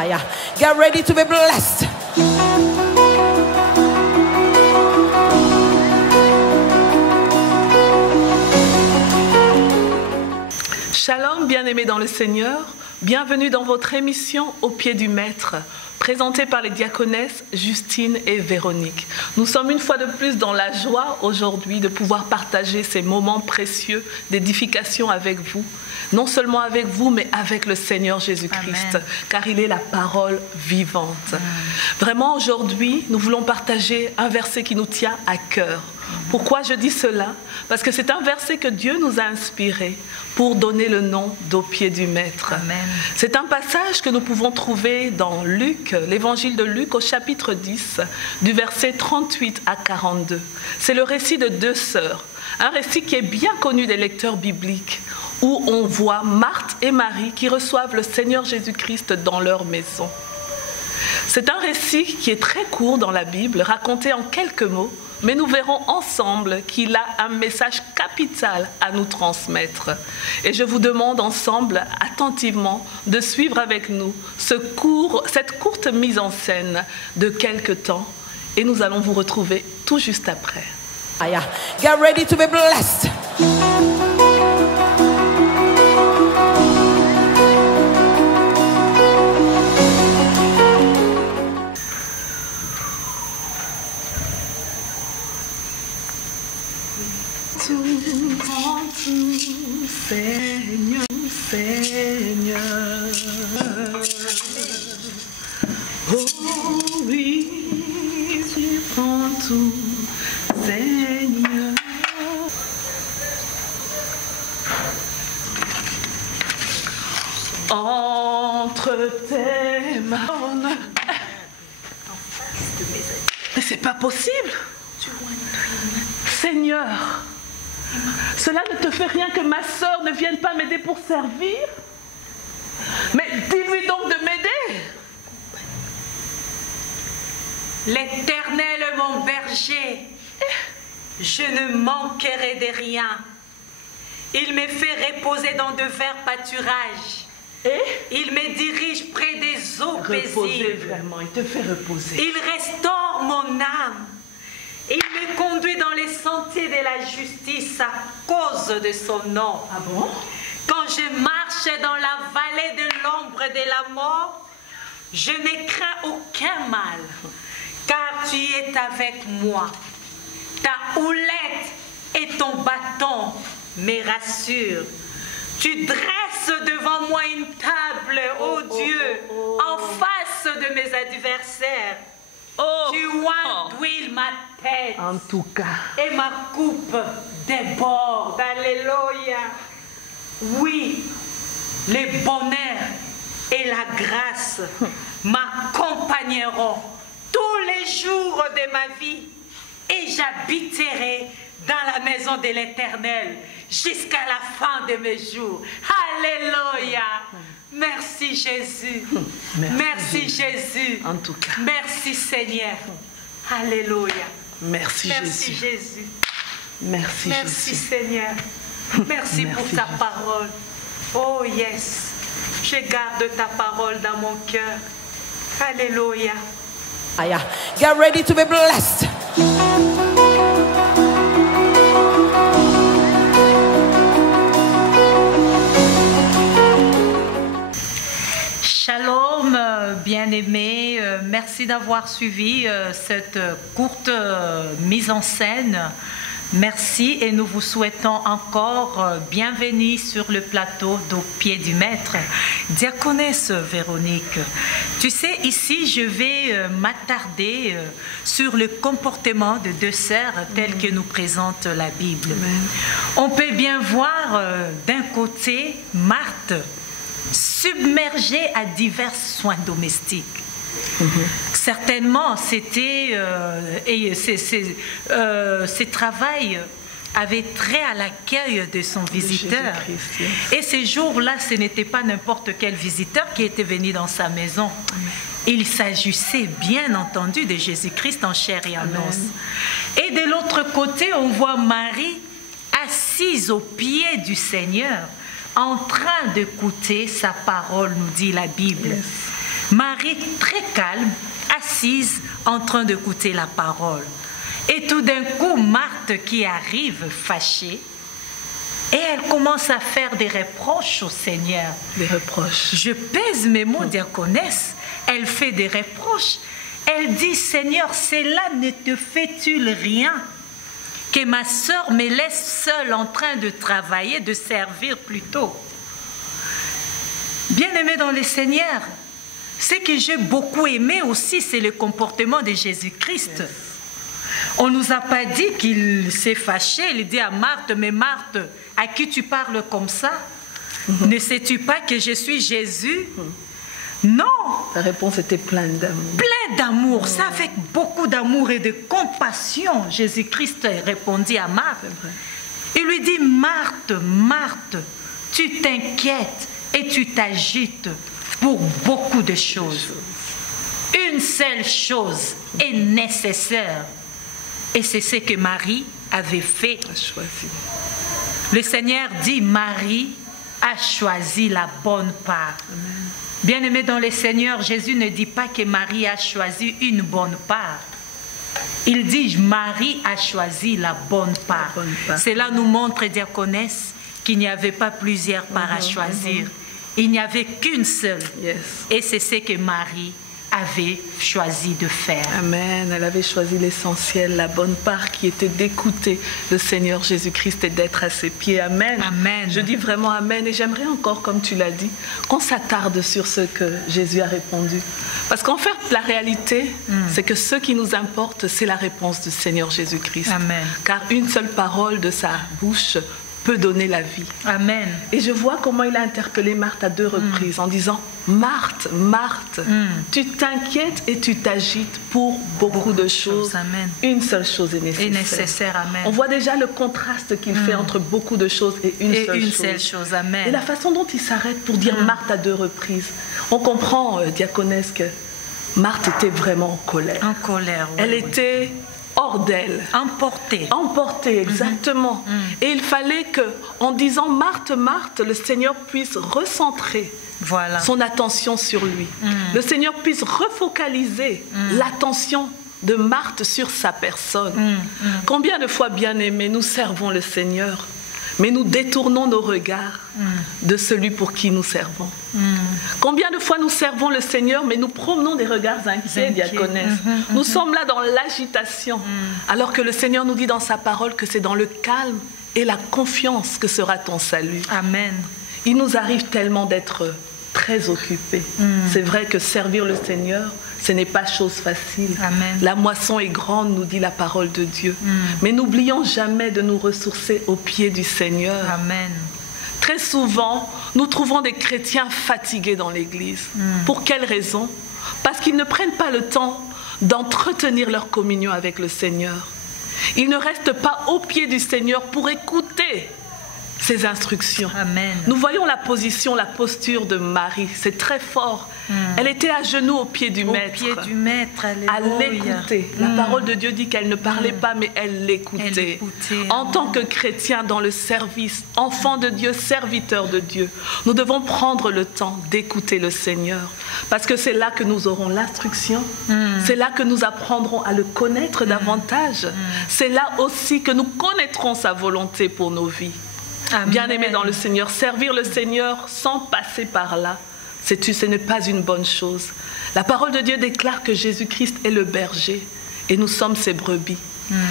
Get ready to be blessed. Shalom, bien-aimés dans le Seigneur. Bienvenue dans votre émission Au pied du Maître, présentée par les diaconesses Justine et Véronique. Nous sommes une fois de plus dans la joie aujourd'hui de pouvoir partager ces moments précieux d'édification avec vous. Non seulement avec vous, mais avec le Seigneur Jésus-Christ, car il est la parole vivante. Vraiment, aujourd'hui, nous voulons partager un verset qui nous tient à cœur. Pourquoi je dis cela? Parce que c'est un verset que Dieu nous a inspiré pour donner le nom d'Au pied du Maître. C'est un passage que nous pouvons trouver dans Luc, l'évangile de Luc au chapitre 10, du verset 38 à 42. C'est le récit de deux sœurs, un récit qui est bien connu des lecteurs bibliques, où on voit Marthe et Marie qui reçoivent le Seigneur Jésus-Christ dans leur maison. C'est un récit qui est très court dans la Bible, raconté en quelques mots, mais nous verrons ensemble qu'il a un message capital à nous transmettre. Et je vous demande ensemble, attentivement, de suivre avec nous cette courte mise en scène de quelques temps, et nous allons vous retrouver tout juste après. Get ready to be blessed. Seigneur, Seigneur, oh oui, tu prends tout, Seigneur. Entre tes mains. Mais c'est pas possible. Seigneur, cela ne te fait rien que ma sœur ne vienne pas m'aider pour servir? Mais dis-lui donc de m'aider. L'Éternel est mon berger, je ne manquerai de rien. Il me fait reposer dans de verts pâturages. Il me dirige près des eaux paisibles. Vraiment, il te fait reposer. Il restaure mon âme. Il me conduit dans les sentiers de la justice à cause de son nom. Ah bon? Quand je marche dans la vallée de l'ombre de la mort, je ne crains aucun mal, car tu es avec moi. Ta houlette et ton bâton me rassurent. Tu dresses devant moi une table, ô Dieu, en face de mes adversaires. Tu oins d'huile ma tête. En tout cas. Et ma coupe déborde. Alléluia. Oui, le bonheur et la grâce m'accompagneront tous les jours de ma vie. Et j'habiterai dans la maison de l'Éternel jusqu'à la fin de mes jours. Alléluia. Merci Jésus. Merci Jésus. En tout cas. Merci Seigneur. Alléluia. Merci Jésus. Merci Jésus. Seigneur. Merci pour ta Jésus. parole. Oh yes. Je garde ta parole dans mon cœur. Alléluia. Get ready to be blessed. Shalom, bien-aimés, merci d'avoir suivi cette courte mise en scène. Merci et nous vous souhaitons encore bienvenue sur le plateau d'Au pied du Maître. Diaconesse Véronique, tu sais, ici je vais m'attarder sur le comportement de deux sœurs tel que nous présente la Bible. On peut bien voir d'un côté Marthe, submergée à divers soins domestiques. Certainement, c'était ses travails avaient trait à l'accueil de son visiteur. Et ces jours-là, ce n'était pas n'importe quel visiteur qui était venu dans sa maison. Il s'agissait bien entendu de Jésus-Christ en chair et en os. Et de l'autre côté, on voit Marie assise aux pieds du Seigneur, en train d'écouter sa parole, nous dit la Bible. Marie, très calme, assise, en train d'écouter la parole. Et tout d'un coup, Marthe qui arrive fâchée, et elle commence à faire des reproches au Seigneur. Des reproches. Je pèse mes mots, diaconesse. Elle fait des reproches. Elle dit, Seigneur, cela ne te fait-il rien que ma sœur me laisse seule en train de travailler, de servir plutôt? Bien-aimé dans le Seigneur, ce que j'ai beaucoup aimé aussi, c'est le comportement de Jésus-Christ. Yes. On ne nous a pas dit qu'il s'est fâché. Il dit à Marthe, mais Marthe, à qui tu parles comme ça? Ne sais-tu pas que je suis Jésus? Non. Ta réponse était pleine d'amour. Pleine d'amour. Ça, avec beaucoup d'amour et de compassion, Jésus-Christ répondit à Marthe. Il lui dit, Marthe, Marthe, tu t'inquiètes et tu t'agites pour beaucoup de choses. Une seule chose est nécessaire. Et c'est ce que Marie avait fait. Le Seigneur dit, Marie a choisi la bonne part. Bien-aimé dans le Seigneur, Jésus ne dit pas que Marie a choisi une bonne part. Il dit, Marie a choisi la bonne part. Cela nous montre, diaconesse, qu'il n'y avait pas plusieurs parts à choisir. Il n'y avait qu'une seule. Yes. Et c'est ce que Marie avait choisi de faire. Amen. Elle avait choisi l'essentiel, la bonne part qui était d'écouter le Seigneur Jésus-Christ et d'être à ses pieds. Amen. Amen. Je dis vraiment Amen. Et j'aimerais encore, comme tu l'as dit, qu'on s'attarde sur ce que Jésus a répondu. Parce qu'en fait, la réalité, c'est que ce qui nous importe, c'est la réponse du Seigneur Jésus-Christ. Amen. Car une seule parole de sa bouche peut donner la vie. Amen. Et je vois comment il a interpellé Marthe à 2 reprises en disant, Marthe, Marthe, tu t'inquiètes et tu t'agites pour beaucoup de choses. Amen. Une seule chose est nécessaire. Et nécessaire. Amen. On voit déjà le contraste qu'il fait entre beaucoup de choses et une seule chose. Amen. Et la façon dont il s'arrête pour dire Marthe à 2 reprises. On comprend, diaconesse, que Marthe était vraiment en colère. En colère, oui. Elle était hors d'elle. Emportée. Emportée, exactement. Et il fallait que, en disant Marthe, Marthe, le Seigneur puisse recentrer son attention sur lui. Le Seigneur puisse refocaliser l'attention de Marthe sur sa personne. Combien de fois, bien-aimés, nous servons le Seigneur, mais nous détournons nos regards de celui pour qui nous servons. Combien de fois nous servons le Seigneur, mais nous promenons des regards inquiets, diaconesse. Nous sommes là dans l'agitation, alors que le Seigneur nous dit dans sa parole que c'est dans le calme et la confiance que sera ton salut. Amen. Il nous arrive tellement d'être très occupés. C'est vrai que servir le Seigneur, ce n'est pas chose facile. Amen. La moisson est grande, nous dit la parole de Dieu. Mais n'oublions jamais de nous ressourcer aux pieds du Seigneur. Amen. Très souvent, nous trouvons des chrétiens fatigués dans l'Église. Pour quelle raison? Parce qu'ils ne prennent pas le temps d'entretenir leur communion avec le Seigneur. Ils ne restent pas aux pieds du Seigneur pour écouter ses instructions. Amen. Nous voyons la position, la posture de Marie. C'est très fort. Elle était à genoux aux pieds du Maître. Au pied du Maître, à l'écouter. La parole de Dieu dit qu'elle ne parlait pas, mais elle l'écoutait. En tant que chrétien dans le service, enfant de Dieu, serviteur de Dieu, nous devons prendre le temps d'écouter le Seigneur. Parce que c'est là que nous aurons l'instruction. C'est là que nous apprendrons à le connaître davantage. C'est là aussi que nous connaîtrons sa volonté pour nos vies. Bien-aimés dans le Seigneur, servir le Seigneur sans passer par là, ce n'est pas une bonne chose. La parole de Dieu déclare que Jésus-Christ est le berger et nous sommes ses brebis.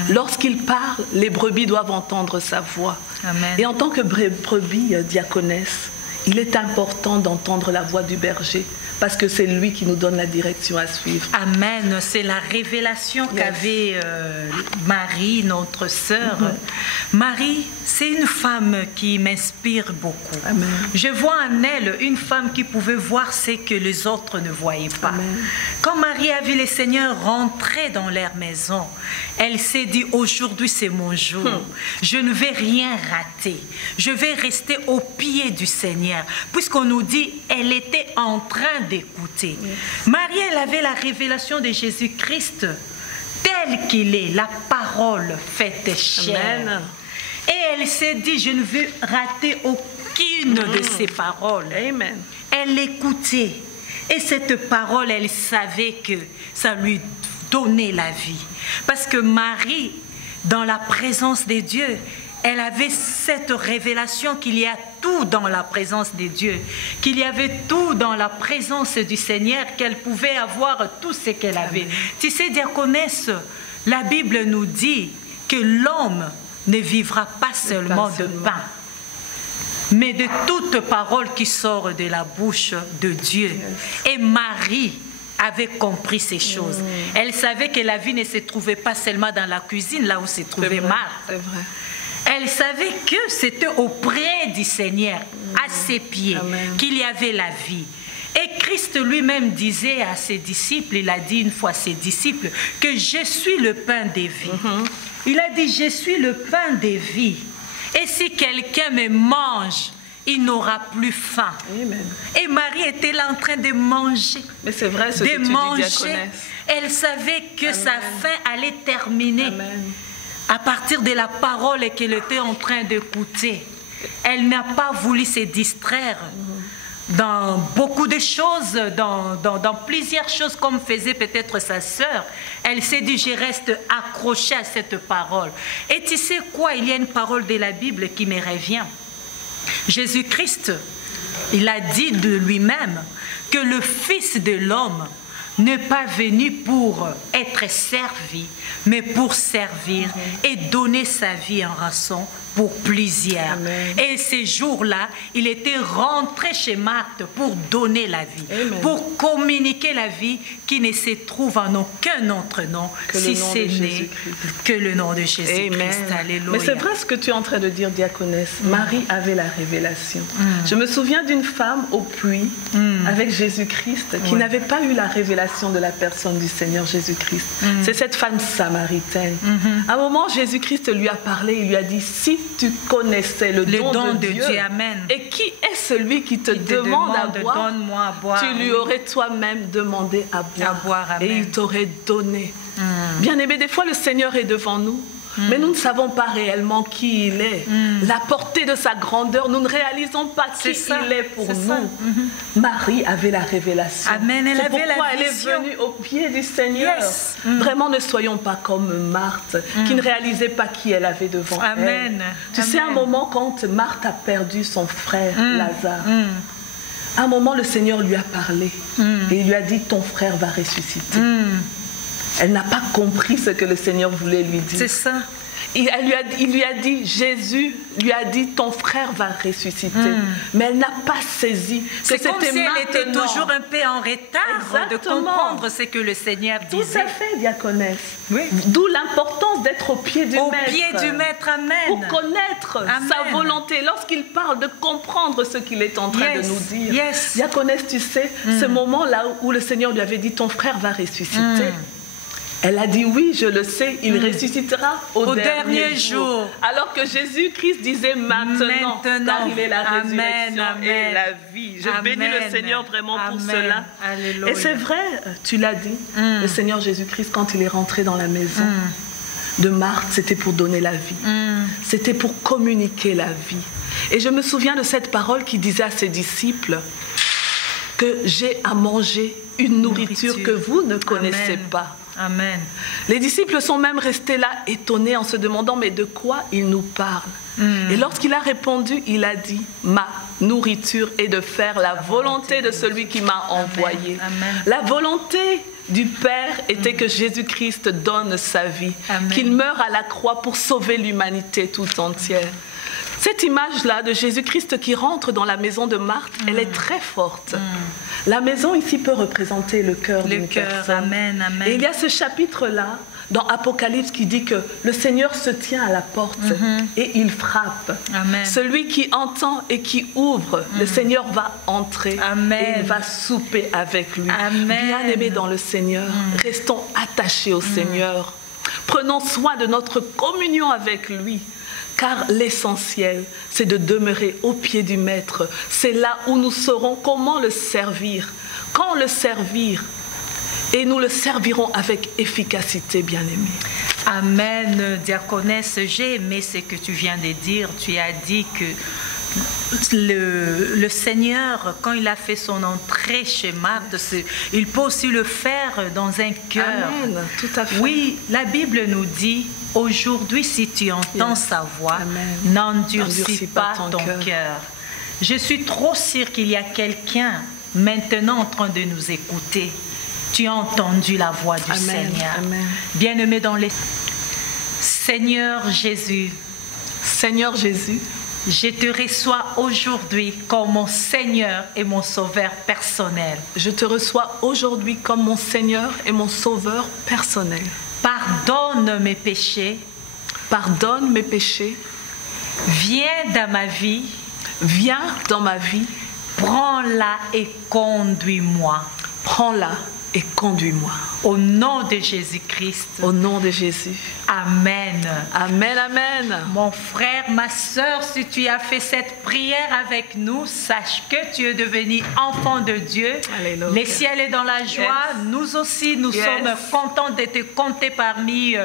Lorsqu'il parle, les brebis doivent entendre sa voix. Amen. Et en tant que brebis, diaconesse, il est important d'entendre la voix du berger parce que c'est lui qui nous donne la direction à suivre. Amen. C'est la révélation qu'avait Marie, notre sœur. Marie, c'est une femme qui m'inspire beaucoup. Amen. Je vois en elle une femme qui pouvait voir ce que les autres ne voyaient pas. Amen. Quand Marie a vu les seigneurs rentrer dans leur maison, elle s'est dit, aujourd'hui c'est mon jour. Je ne vais rien rater. Je vais rester au pied du Seigneur. Puisqu'on nous dit, elle était en train d'écouter. Marie, elle avait la révélation de Jésus-Christ tel qu'il est, la parole faite chair. Amen. Et elle s'est dit, je ne veux rater aucune de ces paroles. Amen. Elle l'écoutait. Et cette parole, elle savait que ça lui donnait la vie. Parce que Marie, dans la présence de Dieu, elle avait cette révélation qu'il y a tout dans la présence de Dieu, qu'il y avait tout dans la présence du Seigneur, qu'elle pouvait avoir tout ce qu'elle avait. Tu sais, diaconesse, la Bible nous dit que l'homme ne vivra pas seulement de pain, mais de toute parole qui sort de la bouche de Dieu. Et Marie avait compris ces choses. Elle savait que la vie ne se trouvait pas seulement dans la cuisine, là où se trouvait Marthe. C'est vrai. Elle savait que c'était auprès du Seigneur, à ses pieds, qu'il y avait la vie. Et Christ lui-même disait à ses disciples, il a dit une fois à ses disciples, que je suis le pain des vies. Il a dit, je suis le pain des vies. Et si quelqu'un me mange, il n'aura plus faim. Amen. Et Marie était là en train de manger. Mais c'est vrai ce que tu dis, diaconesse. Elle savait que sa faim allait terminer. Amen. À partir de la parole qu'elle était en train d'écouter. Elle n'a pas voulu se distraire dans beaucoup de choses, dans plusieurs choses, comme faisait peut-être sa sœur. Elle s'est dit, je reste accrochée à cette parole. Et tu sais quoi, il y a une parole de la Bible qui me revient. Jésus-Christ, il a dit de lui-même que le Fils de l'homme n'est pas venu pour être servi, mais pour servir et donner sa vie en rançon pour plusieurs. Amen. Et ces jours-là, il était rentré chez Marthe pour donner la vie, Amen. pour communiquer la vie qui ne se trouve en aucun autre nom, Que si le nom ce de n'est Jésus-Christ. que le nom de Jésus-Christ. Amen. Alléluia. Mais c'est vrai ce que tu es en train de dire, diaconesse. Marie avait la révélation. Je me souviens d'une femme au puits avec Jésus-Christ qui n'avait pas eu la révélation de la personne du Seigneur Jésus-Christ. C'est cette femme samaritaine. À un moment, Jésus-Christ lui a parlé, il lui a dit, si tu connaissais le don de Dieu, Amen. et qui est celui qui te demande à boire, donne-moi à boire. tu lui aurais toi-même demandé à boire, amen. et il t'aurait donné. Bien-aimé, des fois le Seigneur est devant nous, mais nous ne savons pas réellement qui il est. La portée de sa grandeur, nous ne réalisons pas qui il est pour nous. Marie avait la révélation. Amen, elle C'est avait pourquoi la elle est vision. venue au pied du Seigneur. Yes. Vraiment, ne soyons pas comme Marthe, qui ne réalisait pas qui elle avait devant Amen. elle. Tu sais, un moment, quand Marthe a perdu son frère Lazare, à un moment, le Seigneur lui a parlé et il lui a dit, ton frère va ressusciter. Elle n'a pas compris ce que le Seigneur voulait lui dire. C'est ça. Il lui a dit, Jésus lui a dit, ton frère va ressusciter. Mais elle n'a pas saisi que C'est c'était comme si elle était maintenant. toujours un peu en retard de Exactement. comprendre ce que le Seigneur Tout disait. à fait, diaconesse. Oui. D'où l'importance d'être au pied du Au Maître. pied du Maître, amen. Pour connaître Amen. sa volonté. Lorsqu'il parle, de comprendre ce qu'il est en train de nous dire. Yes. Diaconesse, tu sais, ce moment-là où le Seigneur lui avait dit, ton frère va ressusciter. Elle a dit, oui, je le sais, il ressuscitera au dernier jour. Alors que Jésus-Christ disait, maintenant d'arriver la résurrection et la vie. Je bénis le Seigneur vraiment pour cela. Alléluia. Et c'est vrai, tu l'as dit, le Seigneur Jésus-Christ, quand il est rentré dans la maison de Marthe, c'était pour donner la vie. C'était pour communiquer la vie. Et je me souviens de cette parole qui disait à ses disciples que j'ai à manger une nourriture que vous ne connaissez pas. Amen. Les disciples sont même restés là étonnés en se demandant mais de quoi il nous parle. Et lorsqu'il a répondu, il a dit, ma nourriture est de faire la volonté de celui qui m'a envoyé. Amen. La volonté du Père était que Jésus-Christ donne sa vie, qu'il meure à la croix pour sauver l'humanité tout entière. Cette image-là de Jésus-Christ qui rentre dans la maison de Marthe, elle est très forte. La maison ici peut représenter le cœur d'une personne. Amen, amen. Et il y a ce chapitre-là dans Apocalypse qui dit que le Seigneur se tient à la porte et il frappe. Amen. Celui qui entend et qui ouvre, le Seigneur va entrer et il va souper avec lui. Amen. Bien-aimés dans le Seigneur, restons attachés au Seigneur. Prenons soin de notre communion avec lui. Car l'essentiel, c'est de demeurer au pied du Maître. C'est là où nous saurons comment le servir, quand le servir. Et nous le servirons avec efficacité, bien-aimés. Amen, diaconesse. J'ai aimé ce que tu viens de dire. Tu as dit que Le Seigneur, quand il a fait son entrée chez Marthe, il peut aussi le faire dans un cœur. Amen, tout à fait. Oui, la Bible nous dit, aujourd'hui, si tu entends sa voix, n'endurcis pas ton cœur. Je suis trop sûre qu'il y a quelqu'un maintenant en train de nous écouter. Tu as entendu la voix du Seigneur. Amen. Bien-aimé dans les... Seigneur Jésus, je te reçois aujourd'hui comme mon Seigneur et mon Sauveur personnel. Je te reçois aujourd'hui comme mon Seigneur et mon Sauveur personnel. Pardonne mes péchés. Pardonne mes péchés. Viens dans ma vie. Viens dans ma vie. Prends-la et conduis-moi. Prends-la et conduis-moi. Au nom de Jésus-Christ. Au nom de Jésus. Amen. Amen, amen. Mon frère, ma soeur, si tu as fait cette prière avec nous, sache que tu es devenu enfant de Dieu. Alléluia. Le ciel est dans la joie. Yes. Nous aussi, nous sommes contents de te compter parmi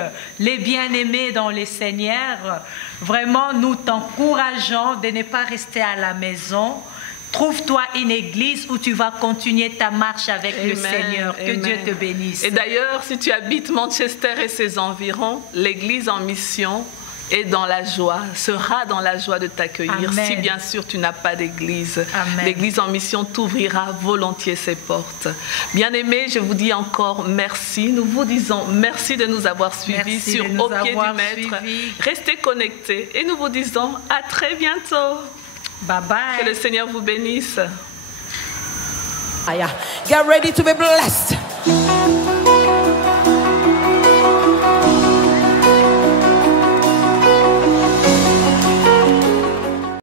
les bien-aimés dans le Seigneur. Vraiment, nous t'encourageons de ne pas rester à la maison. Trouve-toi une église où tu vas continuer ta marche avec le Seigneur. Que Dieu te bénisse. Et d'ailleurs, si tu habites Manchester et ses environs, l'église en mission est dans la joie, sera dans la joie de t'accueillir. Amen. Si bien sûr tu n'as pas d'église, Amen. l'église en mission t'ouvrira volontiers ses portes. Bien-aimés, je vous dis encore merci. Nous vous disons merci de nous avoir suivis Merci sur de nous Au pied du avoir Maître. suivis. Restez connectés et nous vous disons à très bientôt. Bye bye. Que le Seigneur vous bénisse. Get ready to be blessed.